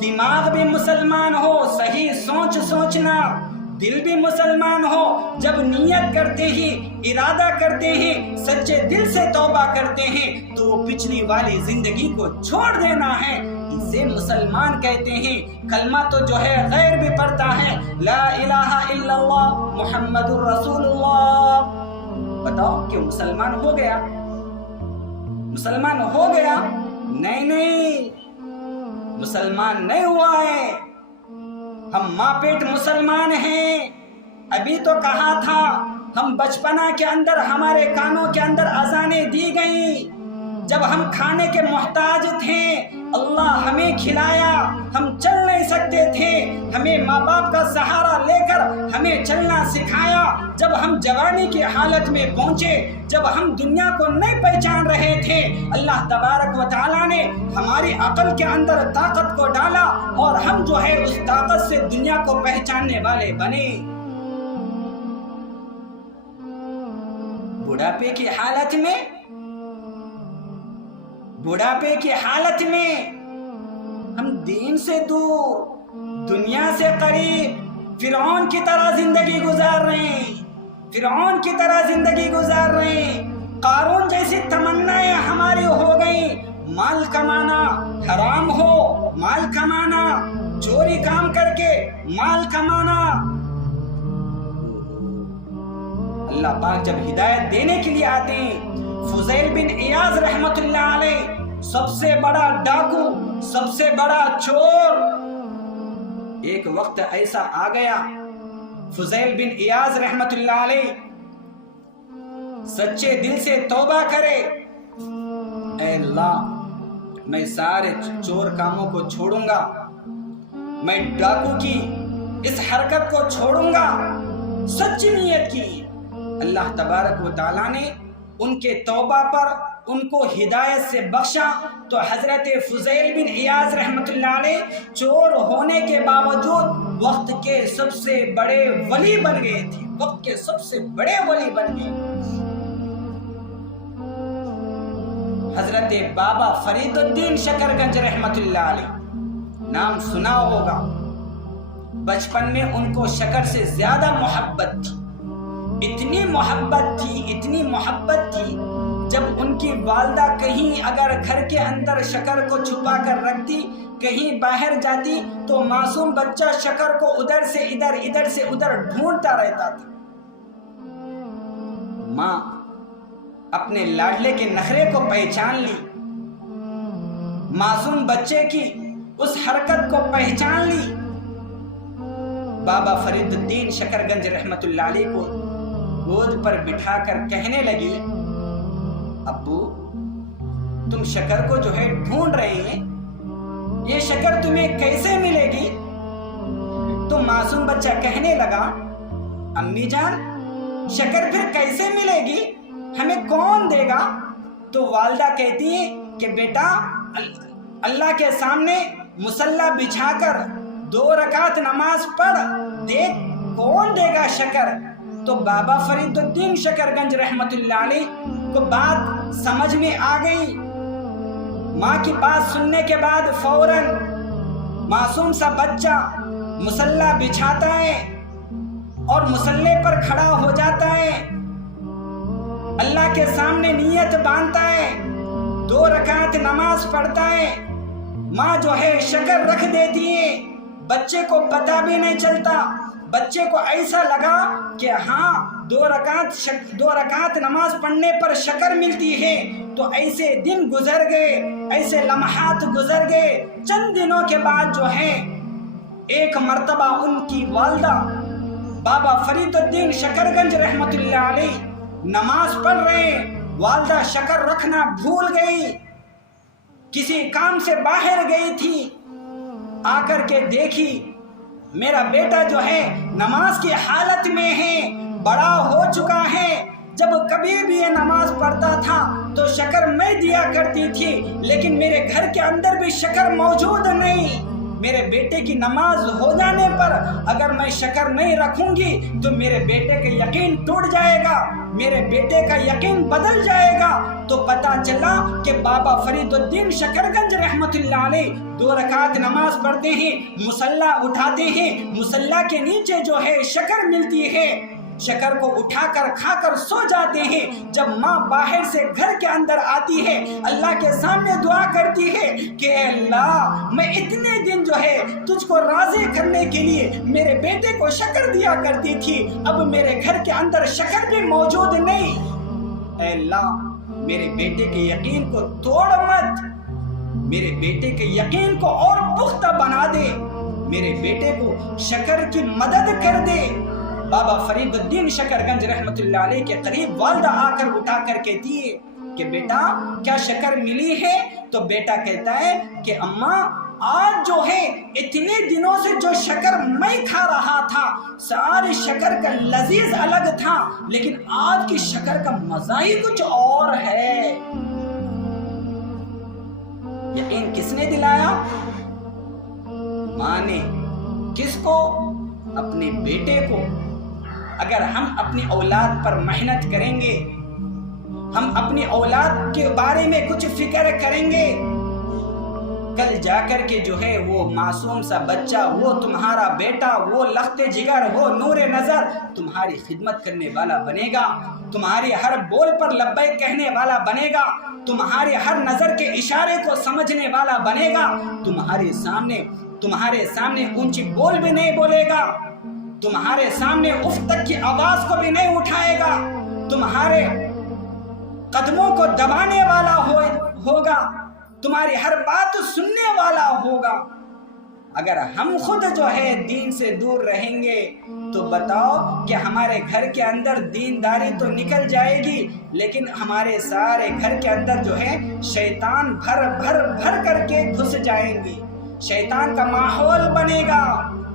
دماغ بھی مسلمان ہو صحیح سوچنا، دل بھی مسلمان ہو، جب نیت کرتے ہی ارادہ کرتے ہیں، سچے دل سے توبہ کرتے ہیں تو وہ پچھلی والی زندگی کو چھوڑ دینا ہے، اسے مسلمان کہتے ہیں۔ کلمہ تو جو ہے غیر بھی پڑھتا ہے، لا الہ الا اللہ محمد الرسول اللہ، بتاؤ کہ مسلمان ہو گیا؟ مسلمان ہو گیا؟ نہیں، مسلمان نہیں ہوا ہے۔ ہم ماں پیٹ مسلمان ہیں۔ ابھی تو کہا تھا ہم بچپنا کے اندر ہمارے کانوں کے اندر اذانیں دی گئیں، جب ہم کھانے کے محتاج تھے اللہ ہمیں کھلایا، ہم چل نہیں سکتے تھے، ہمیں ماں باپ کا سہارا لے کر ہمیں چلنا سکھایا، جب ہم جوانی کی حالت میں پہنچے، جب ہم دنیا کو نہیں پہچان رہے تھے، اللہ تبارک و تعالیٰ نے ہماری عقل کے اندر طاقت کو ڈالا اور ہم جو ہے اس طاقت سے دنیا کو پہچاننے والے بنے۔ بڑھاپے کی حالت میں ہم دین سے دور، دنیا سے قریب، فرعون کی طرح زندگی گزار رہے ہیں، قارون جیسی تمنائیں ہماری ہو گئیں، مال کمانا حرام ہو، مال کمانا، چوری کام کر کے مال کمانا۔ اللہ پاک جب ہدایت دینے کے لیے آتے ہیں، فضیل بن عیاض رحمت اللہ علیہ، سب سے بڑا ڈاکو، سب سے بڑا چور، ایک وقت ایسا آ گیا فضیل بن عیاض رحمت اللہ علیہ سچے دل سے توبہ کرے، اے اللہ میں سارے چور کاموں کو چھوڑوں گا، میں ڈاکو کی اس حرکت کو چھوڑوں گا، سچی نیت کی۔ اللہ تبارک و تعالیٰ نے ان کے توبہ پر ان کو ہدایت سے بخشا، تو حضرت فضیل بن عیاض رحمت اللہ علیہ چور ہونے کے باوجود وقت کے سب سے بڑے ولی بن گئے تھے، حضرت بابا فرید الدین شکرگنج رحمت اللہ علیہ، نام سنا ہوگا، بچپن میں ان کو شکر سے زیادہ محبت تھی، اتنی محبت تھی جب ان کی والدہ کہیں اگر گھر کے اندر شکر کو چھپا کر رکھتی، کہیں باہر جاتی تو معصوم بچہ شکر کو ادھر سے ادھر ڈھونڈتا رہتا تھا۔ ماں اپنے لاڈلے کے نخرے کو پہچان لی، معصوم بچے کی اس حرکت کو پہچان لی، بابا فرید الدین شکرگنج رحمت اللہ علیہ کو گود پر بٹھا کر کہنے لگی، ابو تم شکر کو جو ہے ڈھونڈ رہے ہیں، یہ شکر تمہیں کیسے ملے گی؟ تو معصوم بچہ کہنے لگا، امی جان شکر پھر کیسے ملے گی، ہمیں کون دے گا؟ تو والدہ کہتی ہے کہ بیٹا اللہ کے سامنے مصلی بچھا کر 2 رکعت نماز پڑھ، دیکھ کون دے گا شکر۔ تو بابا فرید الدین شکرگنج رحمت اللہ علیہ کو بات سمجھ میں آ گئی۔ ماں کی بات سننے کے بعد فوراً معصوم سا بچہ مصلی بچھاتا ہے اور مصلی پر کھڑا ہو جاتا ہے، اللہ کے سامنے نیت باندھتا ہے، 2 رکعت نماز پڑھتا ہے۔ ماں جو ہے شکر رکھ دیتی ہے، بچے کو پتہ بھی نہیں چلتا۔ بچے کو ایسا لگا کہ ہاں 2 رکعت نماز پڑھنے پر شکر ملتی ہے۔ تو ایسے دن گزر گئے، ایسے لمحات گزر گئے۔ چند دنوں کے بعد جو ہے ایک مرتبہ ان کی والدہ بابا فرید الدین شکرگنج رحمت اللہ علیہ نماز پڑھ رہے، والدہ شکر رکھنا بھول گئی، کسی کام سے باہر گئی تھی، آ کر کے دیکھی میرا بیٹا جو ہے نماز کی حالت میں ہے، بڑا ہو چکا ہے۔ جب کبھی بھی یہ نماز پڑھتا تھا تو شکر میں دیا کرتی تھی، لیکن میرے گھر کے اندر بھی شکر موجود نہیں۔ میرے بیٹے کی نماز ہو جانے پر اگر میں شکر نہیں رکھوں گی تو میرے بیٹے کا یقین ٹوٹ جائے گا، میرے بیٹے کا یقین بدل جائے گا۔ تو پتہ چلا کہ بابا فرید الدین شکرگنج رحمت اللہ علیہ 2 رکعت نماز پڑھتے ہیں، مصلی اٹھاتے ہیں، مصلی کے نیچے جو ہے شکر ملتی ہے، شکر کو اٹھا کر کھا کر سو جاتے ہیں۔ جب ماں باہر سے گھر کے اندر آتی ہے، اللہ کے سامنے دعا کرتی ہے کہ اے اللہ میں اتنے دن جو ہے تجھ کو راضی کرنے کے لیے میرے بیٹے کو شکر دیا کرتی تھی، اب میرے گھر کے اندر شکر بھی موجود نہیں۔ اے اللہ میرے بیٹے کے یقین کو توڑ مت، میرے بیٹے کے یقین کو اور پختہ بنا دے، میرے بیٹے کو شکر کی مدد کر دے۔ بابا فرید الدین شکرگنج رحمت اللہ علیہ کے قریب والدہ آ کر اٹھا کر کہتی ہے کہ بیٹا کیا شکر ملی ہے؟ تو بیٹا کہتا ہے کہ اماں آج جو ہے اتنے دنوں سے جو شکر میں کھا رہا تھا، سارے شکر کا لذیذ الگ تھا، لیکن آج کی شکر کا مزہ ہی کچھ اور ہے۔ یقین کس نے دلایا؟ ماں نے۔ کس کو؟ اپنے بیٹے کو۔ اگر ہم اپنی اولاد پر محنت کریں گے، ہم اپنی اولاد کے بارے میں کچھ فکر کریں گے، کل جا کر کے جو ہے وہ معصوم سا بچہ، وہ تمہارا بیٹا، وہ لخت جگر، وہ نور نظر تمہاری خدمت کرنے والا بنے گا، تمہاری ہر بول پر لبیک کہنے والا بنے گا، تمہاری ہر نظر کے اشارے کو سمجھنے والا بنے گا، تمہارے سامنے اونچی بول بھی نہیں بولے گا، تمہارے سامنے اف تک کی آواز کو بھی نہیں اٹھائے گا، تمہارے قدموں کو دبانے والا ہوگا، تمہاری ہر بات سننے والا ہوگا۔ اگر ہم خود جو ہے دین سے دور رہیں گے تو بتاؤ کہ ہمارے گھر کے اندر دینداری تو نکل جائے گی، لیکن ہمارے سارے گھر کے اندر جو ہے شیطان بھر کر کے گھس جائیں گے، شیطان کا ماحول بنے گا،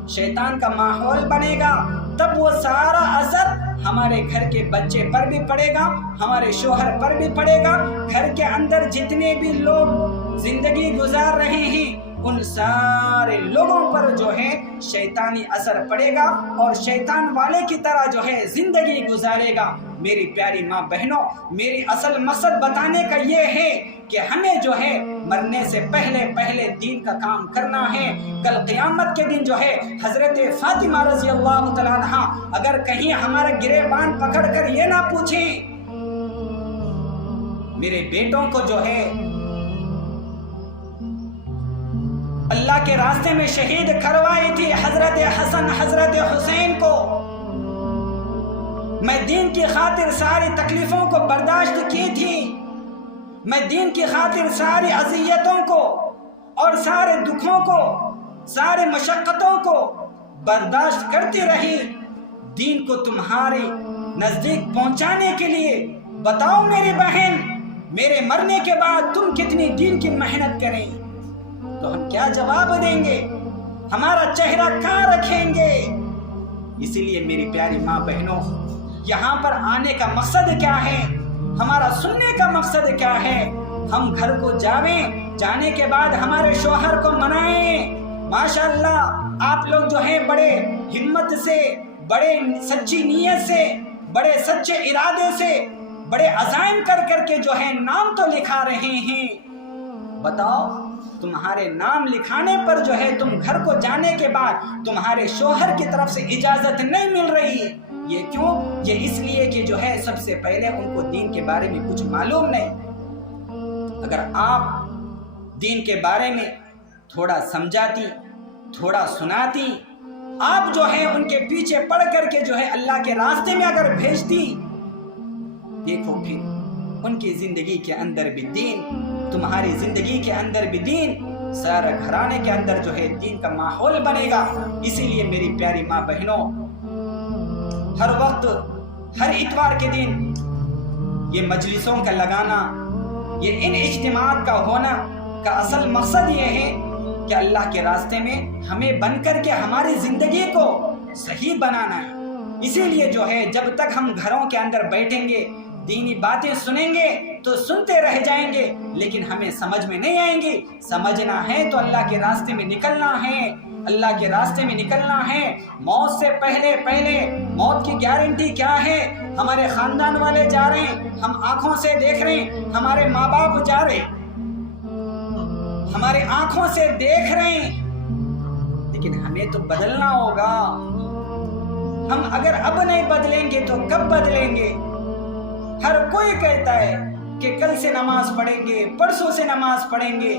شیطان کا ماحول بنے گا، تب وہ سارا اثر ہمارے گھر کے بچے پر بھی پڑے گا، ہمارے شوہر پر بھی پڑے گا، گھر کے اندر جتنے بھی لوگ زندگی گزار رہے ہیں ان سارے لوگوں پر جو ہے شیطانی اثر پڑے گا اور شیطان والے کی طرح جو ہے زندگی گزارے گا۔ میری پیاری ماں بہنوں، میری اصل مقصد بتانے کا یہ ہے کہ ہمیں جو ہے مرنے سے پہلے دین کا کام کرنا ہے۔ کل قیامت کے دن جو ہے حضرت فاطمہ رضی اللہ تعالیٰ عنہا اگر کہیں ہمارا گریبان پکڑ کر یہ نہ پوچھیں میرے بیٹوں کو جو ہے اللہ کے راستے میں شہید کروائی تھی، حضرت حسن حضرت حسین کو، میں دین کی خاطر ساری تکلیفوں کو برداشت کی تھی، میں دین کی خاطر ساری اذیتوں کو اور سارے دکھوں کو، سارے مشقتوں کو برداشت کرتی رہی دین کو تمہارے نزدیک پہنچانے کے لیے۔ بتاؤ میری بہن، میرے مرنے کے بعد تم کتنی دین کی محنت کریں؟ تو ہم کیا جواب دیں گے؟ ہمارا چہرہ کہاں رکھیں گے؟ اسی لیے میری پیاری ماں بہنوں، یہاں پر آنے کا مقصد کیا ہے؟ ہمارا سننے کا مقصد کیا ہے؟ ہم گھر کو جاویں، جانے کے بعد ہمارے شوہر کو منائیں۔ ماشاءاللہ آپ لوگ جو ہیں بڑے ہمت سے، بڑے سچی نیت سے، بڑے سچے ارادے سے، بڑے عزائم کر کر کے جو ہے نام تو لکھا رہے ہیں۔ بتاؤ تمہارے نام لکھانے پر جو ہے تم گھر کو جانے کے بعد تمہارے شوہر کی طرف سے اجازت نہیں مل رہی، یہ کیوں؟ یہ اس لیے کہ جو ہے سب سے پہلے ان کو دین کے بارے میں کچھ معلوم نہیں۔ اگر آپ دین کے بارے میں تھوڑا سمجھاتی، تھوڑا سناتی، آپ جو ہے ان کے پیچھے پڑ کر کے جو ہے اللہ کے راستے میں اگر بھیجتی، دیکھو پھر ان کی زندگی کے اندر بھی دین، تمہاری زندگی کے اندر بھی دین، سارا گھرانے کے اندر جو ہے دین کا ماحول بنے گا۔ اسی لیے میری پیاری ماں بہنوں، ہر وقت، ہر اتوار کے دن یہ مجلسوں کا لگانا، یہ ان اجتماعات کا ہونا کا اصل مقصد یہ ہے کہ اللہ کے راستے میں ہمیں بن کر کے ہماری زندگی کو صحیح بنانا ہے۔ اسی لیے جو ہے جب تک ہم گھروں کے اندر بیٹھیں گے، دینی باتیں سنیں گے تو سنتے رہ جائیں گے، لیکن ہمیں سمجھ میں نہیں آئیں گی۔ سمجھنا ہے تو اللہ کے راستے میں نکلنا ہے، اللہ کے راستے میں نکلنا ہے۔ موت سے پہلے موت کی گارنٹی کیا ہے؟ ہمارے خاندان والے جا رہے ہیں، ہم آنکھوں سے دیکھ رہے ہیں، ہمارے ماں باپ جا رہے ہیں، ہمارے آنکھوں سے دیکھ رہے ہیں، لیکن ہمیں تو بدلنا ہوگا۔ ہم اگر اب نہیں بدلیں گے تو کب بدلیں گے؟ ہر کوئی کہتا ہے کہ کل سے نماز پڑھیں گے، پرسوں سے نماز پڑھیں گے،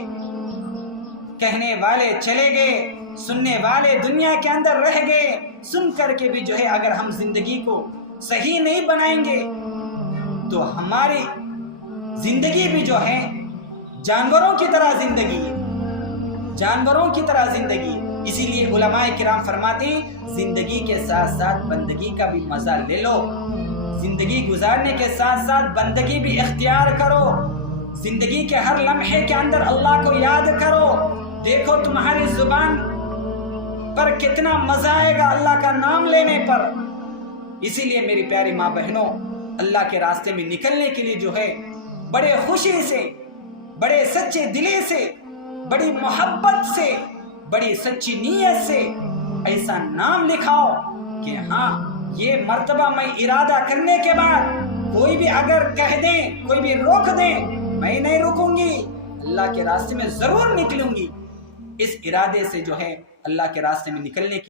کہنے والے چلے گئے، سننے والے دنیا کے اندر رہ گئے۔ سن کر کے بھی جو ہے اگر ہم زندگی کو صحیح نہیں بنائیں گے تو ہماری زندگی بھی جو ہے جانوروں کی طرح زندگی ہے، جانوروں کی طرح زندگی۔ اسی لیے علماء کرام فرماتے ہیں زندگی کے ساتھ ساتھ بندگی کا بھی مزہ لے لو، زندگی گزارنے کے ساتھ ساتھ بندگی بھی اختیار کرو، زندگی کے ہر لمحے کے اندر اللہ کو یاد کرو۔ دیکھو تمہاری زبان پر کتنا مزہ آئے گا اللہ کا نام لینے پر۔ اسی لیے میری پیاری ماں بہنوں، اللہ کے راستے میں نکلنے کے لیے جو ہے بڑے خوشی سے، بڑے سچے دلی سے، بڑی محبت سے، بڑی سچی نیت سے ایسا نام لکھاؤ کہ ہاں یہ مرتبہ میں ارادہ کرنے کے بعد کوئی بھی اگر کہہ دیں، کوئی بھی روک دیں، میں نہیں رکوں گی، اللہ کے راستے میں ضرور نکلوں گی۔ اس ارادے سے جو ہے اللہ کے راستے میں نکلنے کی